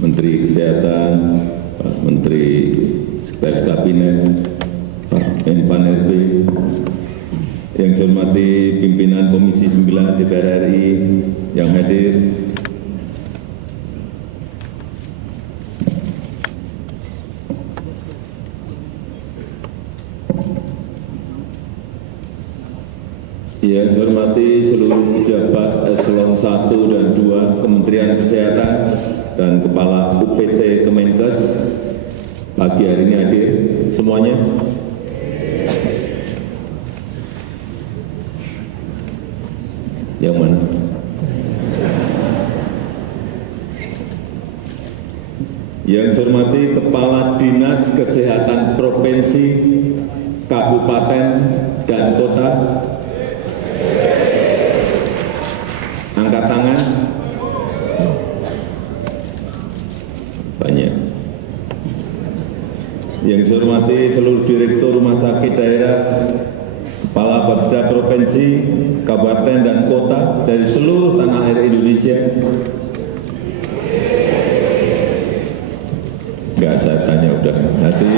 Menteri Kesehatan, Pak Menteri Sekretaris Kabinet, Pak Menpan RB, yang saya hormati pimpinan Komisi 9 DPR RI yang hadir, yang saya hormati seluruh pejabat eselon 1 dan 2 Kementerian Kesehatan dan Kepala UPT Kemenkes pagi hari ini hadir semuanya. Yang mana? Yang saya hormati Kepala Dinas Kesehatan Provinsi, Kabupaten, dan Kota. Angkat tangan. Banyak. Yang saya hormati seluruh direktur rumah sakit daerah, kepala bapeda provinsi, kabupaten, dan kota dari seluruh tanah air Indonesia. Enggak, saya tanya udah. Nanti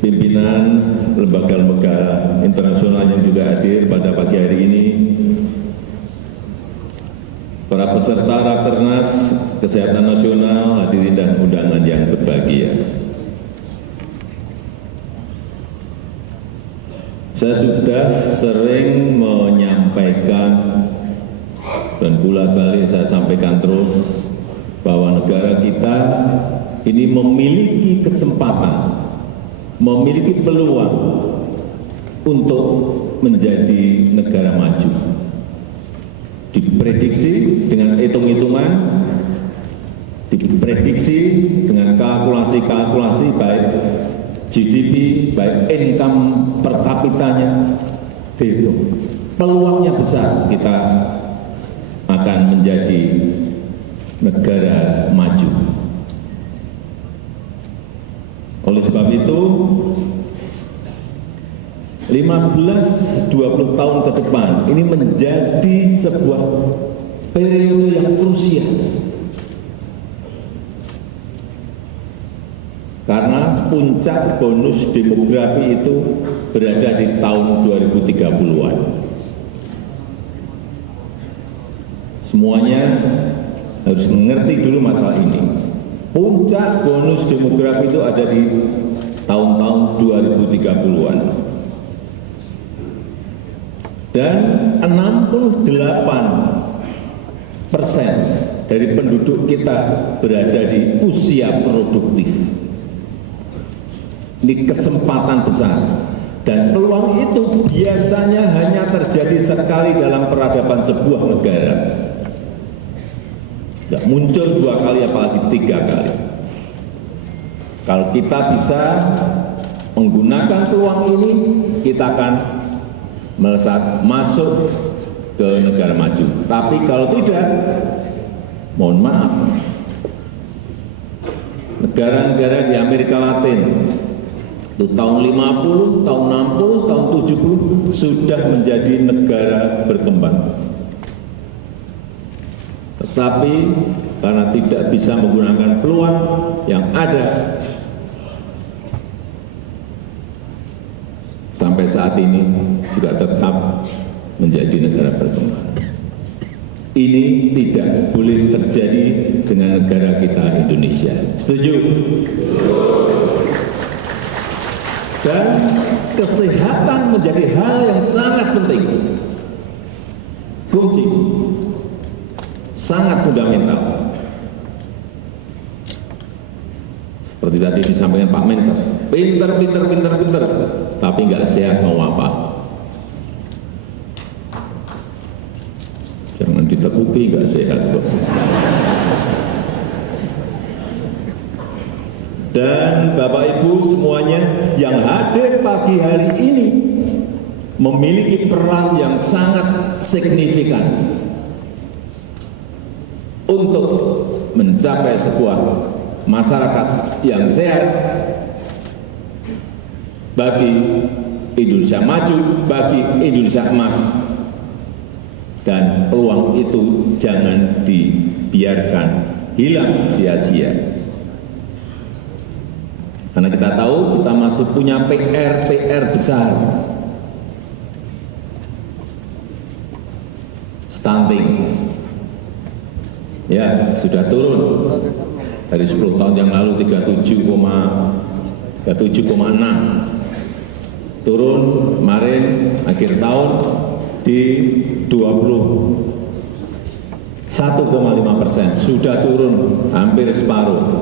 pimpinan lembaga-lembaga internasional yang juga hadir pada pagi hari ini, para peserta Rakernas Kesehatan Nasional, hadirin dan undangan yang berbahagia. Saya sudah sering menyampaikan dan bulat-balik saya sampaikan terus bahwa negara kita ini memiliki kesempatan, memiliki peluang untuk menjadi negara maju. Diprediksi dengan hitung-hitungan, diprediksi dengan kalkulasi-kalkulasi baik GDP, baik income per kapitanya, dihitung. Peluangnya besar kita akan menjadi negara maju. Oleh sebab itu, 15-20 tahun ke depan ini menjadi sebuah periode yang krusial. Karena puncak bonus demografi itu berada di tahun 2030-an. Semuanya harus mengerti dulu masalah ini. Puncak bonus demografi itu ada di tahun-tahun 2030-an. Dan 68% dari penduduk kita berada di usia produktif. Ini kesempatan besar. Dan peluang itu biasanya hanya terjadi sekali dalam peradaban sebuah negara. Tidak muncul 2 kali, apalagi 3 kali. Kalau kita bisa menggunakan peluang ini, kita akan melesat masuk ke negara maju. Tapi kalau tidak, mohon maaf, negara-negara di Amerika Latin itu tahun 50, tahun 60, tahun 70 sudah menjadi negara berkembang. Tetapi karena tidak bisa menggunakan peluang yang ada, sampai saat ini juga tetap menjadi negara berkembang. Ini tidak boleh terjadi dengan negara kita Indonesia. Setuju? Dan kesehatan menjadi hal yang sangat penting. Kunci. Sangat fundamental. Seperti tadi disampaikan Pak Menkes, pinter, tapi nggak sehat mau apa? Jangan ditepuki, nggak sehat kok. Dan Bapak Ibu semuanya yang hadir pagi hari ini memiliki peran yang sangat signifikan untuk mencapai sebuah masyarakat yang sehat bagi Indonesia maju, bagi Indonesia emas. Dan peluang itu jangan dibiarkan hilang sia-sia. Karena kita tahu kita masih punya PR besar. Stunting. Ya, sudah turun dari 10 tahun yang lalu 37,6. Turun kemarin akhir tahun di 21,5%, sudah turun hampir separuh.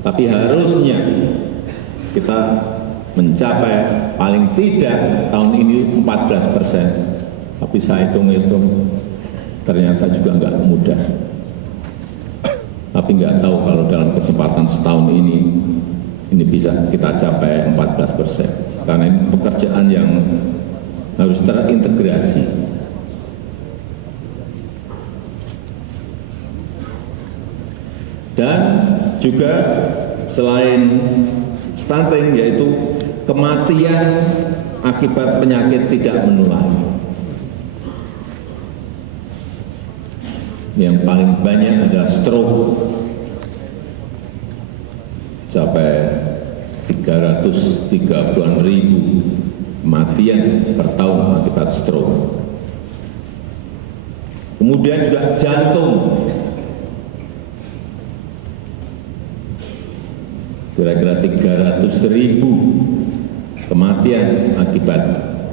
Tapi harusnya kita mencapai paling tidak tahun ini 14%. Tapi saya hitung-hitung ternyata juga nggak mudah. Tapi nggak tahu kalau dalam kesempatan setahun ini bisa kita capai 14%. Karena ini pekerjaan yang harus terintegrasi. Dan juga selain stunting, yaitu kematian akibat penyakit tidak menular. Yang paling banyak adalah stroke, sampai 330.000 kematian per tahun akibat stroke. Kemudian juga jantung, kira-kira 300.000 kematian akibat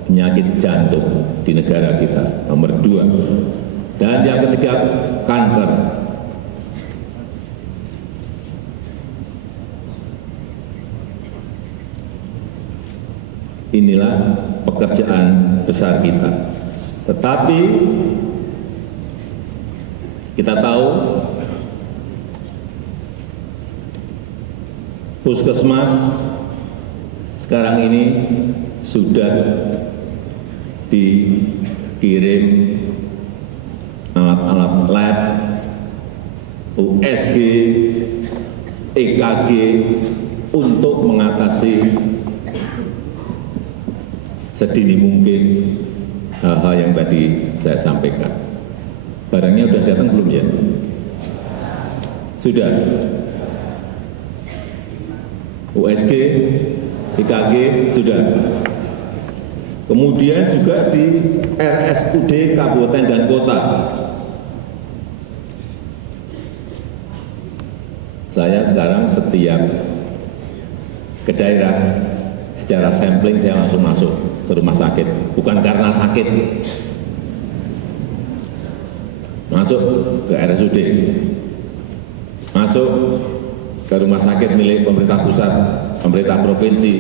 penyakit jantung di negara kita, nomor 2. Dan yang ketiga, kanker. Inilah pekerjaan besar kita. Tetapi kita tahu puskesmas sekarang ini sudah dikirim alat-alat lab, USG, EKG untuk mengatasi sedini mungkin hal-hal yang tadi saya sampaikan. Barangnya sudah datang belum ya? Sudah. USG, EKG sudah. Kemudian juga di RSUD kabupaten dan kota. Saya sekarang setiap ke daerah, secara sampling saya langsung masuk ke rumah sakit. Bukan karena sakit. Masuk ke RSUD. Masuk ke rumah sakit milik pemerintah pusat, pemerintah provinsi,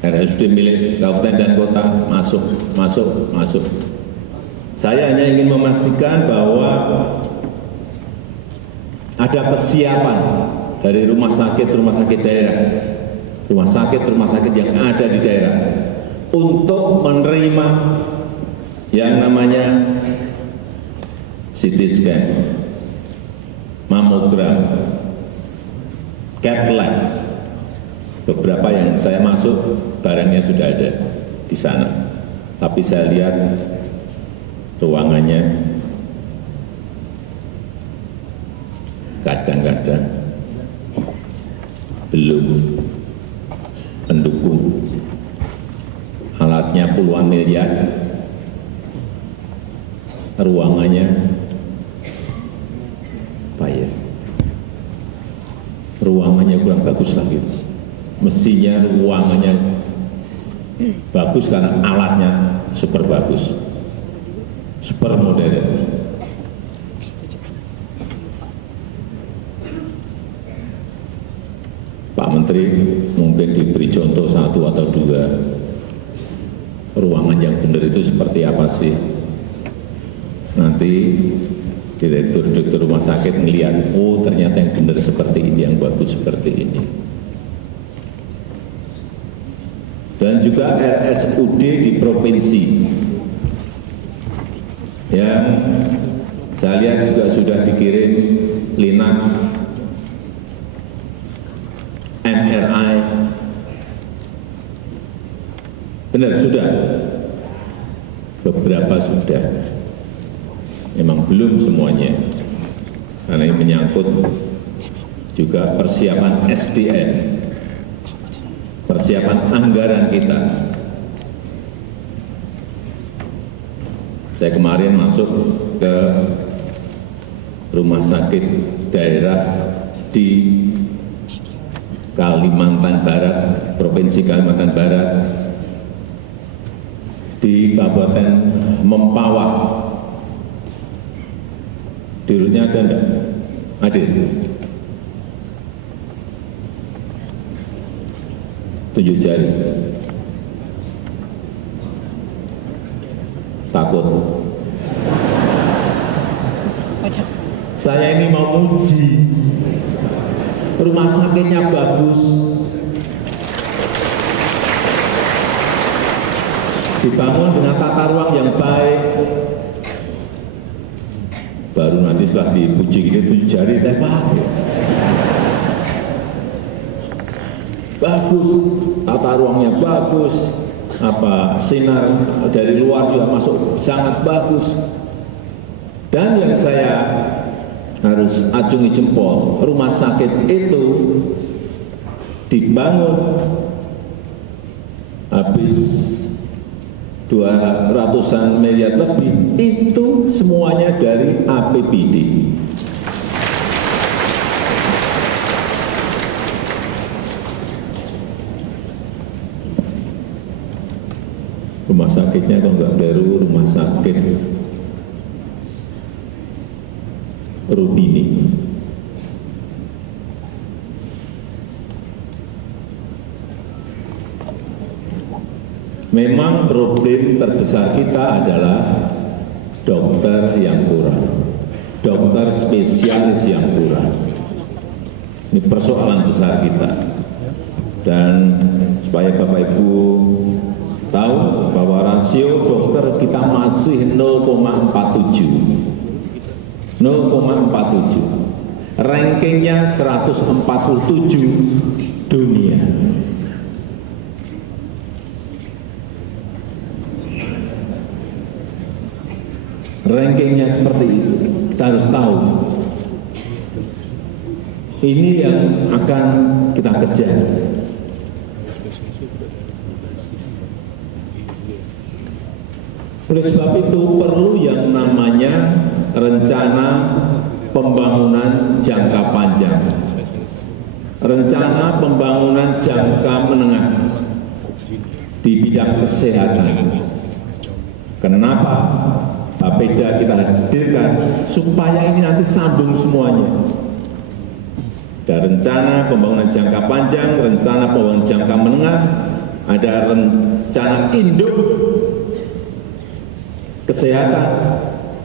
RSUD milik kabupaten dan kota, masuk. Saya hanya ingin memastikan bahwa ada kesiapan dari rumah sakit daerah, rumah sakit yang ada di daerah untuk menerima yang namanya CT scan, mamogram, CAT lab. Beberapa yang saya masuk barangnya sudah ada di sana, tapi saya lihat ruangannya kadang-kadang belum mendukung. Alatnya puluhan miliar, ruangannya bayar. Ruangannya kurang bagus lagi. Mestinya ruangannya bagus karena alatnya super bagus, super modern. Pak Menteri mungkin diberi contoh 1 atau 2 ruangan yang benar itu seperti apa sih. Nanti direktur rumah sakit melihat, oh ternyata yang benar seperti ini, yang bagus seperti ini. Dan juga RSUD di provinsi yang saya lihat juga sudah dikirim Linux, MRI, benar sudah, beberapa sudah. memang belum semuanya, karena ini menyangkut juga persiapan SDM, persiapan anggaran kita. Saya kemarin masuk ke rumah sakit daerah di Kalimantan Barat, Provinsi Kalimantan Barat, di Kabupaten Mempawah. Dirutnya ada enggak? Hadir. Tunjuk jari. Takut. Saya ini mau uji. Rumah sakitnya bagus. Dibangun dengan tata ruang yang baik. Baru nanti setelah dipuji gini tunjuk jari saya pakai. Bagus, tata ruangnya bagus, sinar dari luar juga masuk sangat bagus. Dan yang saya harus acungi jempol, rumah sakit itu dibangun habis 200-an miliar lebih, itu semuanya dari APBD. Rumah sakitnya kalau nggak baru, rumah sakit Rubini. Memang problem terbesar kita adalah dokter yang kurang, dokter spesialis yang kurang. Ini persoalan besar kita. Dan supaya Bapak Ibu tahu bahwa rasio dokter kita masih 0,47. 0,47. Rankingnya 147 dunia. Rankingnya seperti itu. Kita harus tahu. Ini yang akan kita kejar. Oleh sebab itu perlu yang namanya rencana pembangunan jangka panjang, rencana pembangunan jangka menengah di bidang kesehatan. Kenapa Bapeda kita hadirkan? Supaya ini nanti sambung semuanya. Ada rencana pembangunan jangka panjang, rencana pembangunan jangka menengah, ada rencana induk kesehatan,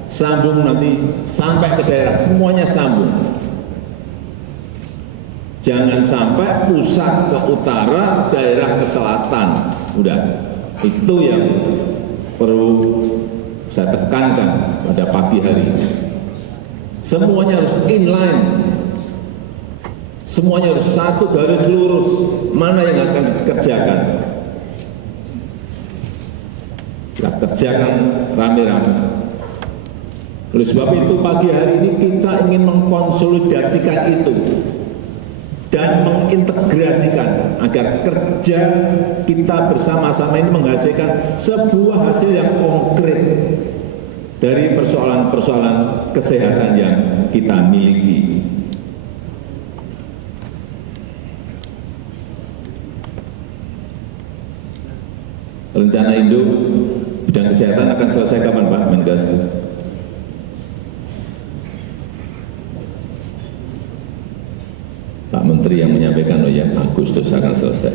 sambung nanti sampai ke daerah, semuanya sambung. Jangan sampai pusat ke utara, daerah ke selatan. Udah, itu yang perlu saya tekankan pada pagi hari. Semuanya harus inline, semuanya harus satu garis lurus. Mana yang akan dikerjakan? Kita kerjakan rame-rame. Oleh sebab itu pagi hari ini kita ingin mengkonsolidasikan itu dan mengintegrasikan agar kerja kita bersama-sama ini menghasilkan sebuah hasil yang konkret dari persoalan-persoalan kesehatan yang kita miliki. Rencana induk bidang kesehatan akan selesai kapan Pak Menkes? Pak Menteri yang menyampaikan, oh ya, Agustus akan selesai.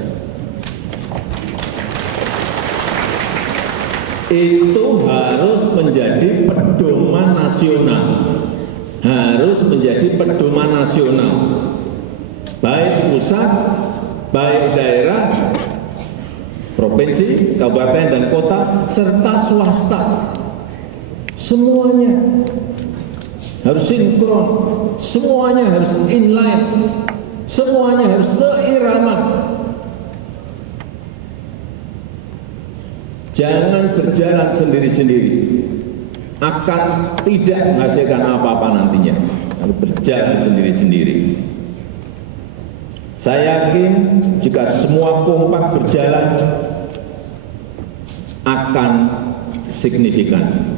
Itu harus menjadi pedoman nasional. Harus menjadi pedoman nasional. Baik pusat, baik daerah, provinsi, kabupaten, dan kota, serta swasta. Semuanya harus sinkron, semuanya harus inline, semuanya harus seirama. Jangan berjalan sendiri-sendiri. akan tidak menghasilkan apa-apa nantinya, akan berjalan sendiri-sendiri. Saya yakin jika semua kompak berjalan akan signifikan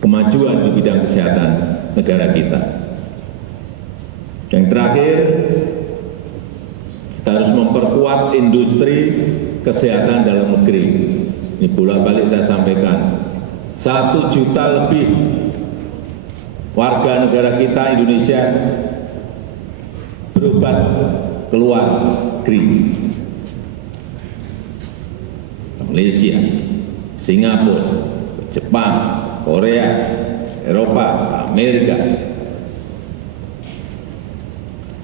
kemajuan di bidang kesehatan negara kita. Yang terakhir, kita harus memperkuat industri kesehatan dalam negeri. Ini bolak-balik saya sampaikan, 1 juta lebih warga negara kita Indonesia berobat ke luar negeri. Malaysia, Singapura, Jepang, Korea, Eropa, Amerika.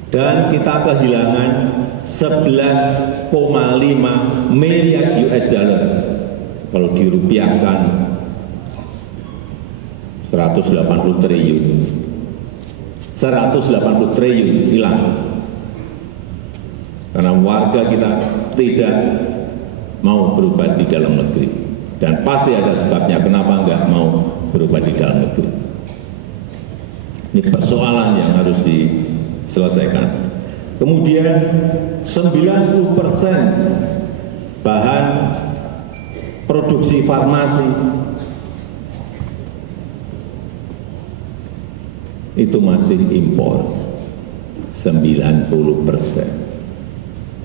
Dan kita kehilangan 11,5 miliar US dollar. Kalau dirupiahkan 180 triliun. 180 triliun hilang. Karena warga kita tidak mau berobat di dalam negeri. Dan pasti ada sebabnya kenapa enggak mau berobat di dalam negeri. Ini persoalan yang harus diselesaikan. Kemudian 90% bahan produksi farmasi itu masih impor. 90%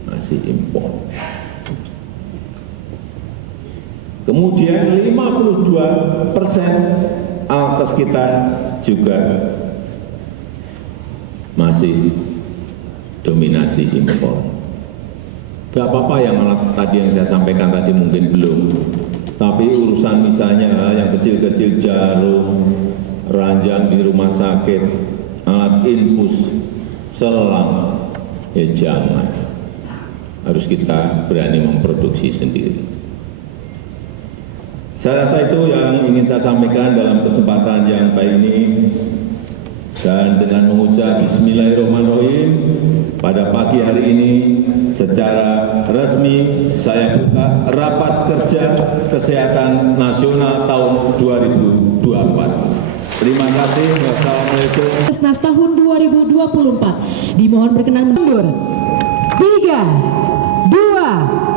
masih impor. Kemudian 52% alkes kita juga masih dominasi impor. Gak apa-apa yang tadi yang saya sampaikan tadi mungkin belum, tapi urusan misalnya yang kecil-kecil, jarum, ranjang di rumah sakit, alat infus, selang, ya jangan. Harus kita berani memproduksi sendiri. Saya rasa itu yang ingin saya sampaikan dalam kesempatan yang baik ini. Dan dengan mengucap Bismillahirrahmanirrahim, pada pagi hari ini secara resmi saya buka rapat kerja kesehatan nasional tahun 2024. Terima kasih. Wassalamualaikum. Nasnas tahun 2024 dimohon berkenan mundur. 3, 2,